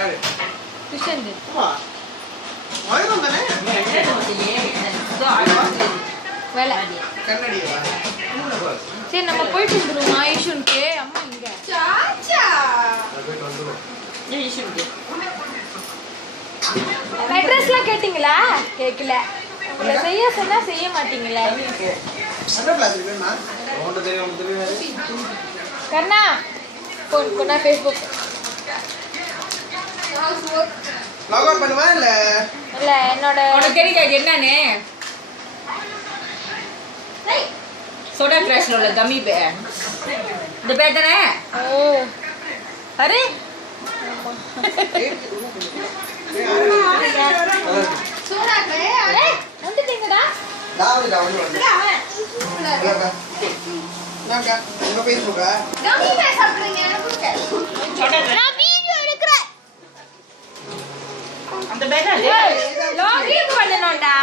Cushion. வேலை சரி நம்ம போயிட்டு வந்துருவோம் ஆயுஷுனுக்கு அம்மா இங்க அட்ரஸ்லாம் கேட்டீங்களா கேட்கல உங்களை செய்ய சொன்னா செய்ய மாட்டீங்களா கர்ணா போன் கொண்டா ஃபேஸ்புக் லாக் அவுட் பண்ணுவா இல்ல என்னோட உனக்கு தெரியுதா இது என்னன்னு சோடா கிராஷ்ல உள்ள கம்மி பேர் இந்த பேர் தானே ஓ அரே சோடா கே அரே வந்துட்டீங்கடா டாவடி நாங்க உங்க ஃபேஸ்புக்கா கம்மி பேர் சாப்பிடுறீங்க நான் வீடியோ எடுக்கறேன் அந்த பேர் லாகின் பண்ணனும்டா